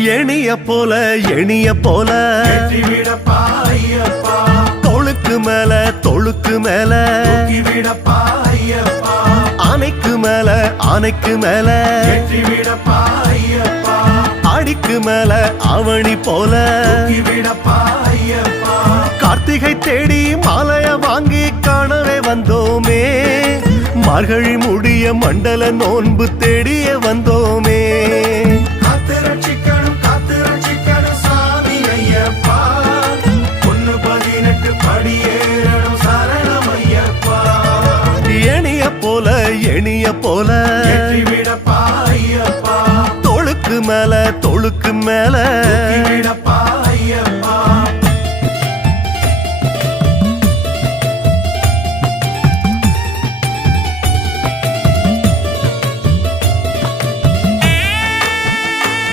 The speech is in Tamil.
எணிய போல தொழுக்கு மேல ஆனைக்கு மேல அடிக்கு மேல அவனி போல கார்த்திகை தேடி மாலைய வாங்கி காணவே வந்தோமே மார்கழி முடிய மண்டல நோன்பு தேடிய வந்தோமே எணிய போல தொழுக்கு மேல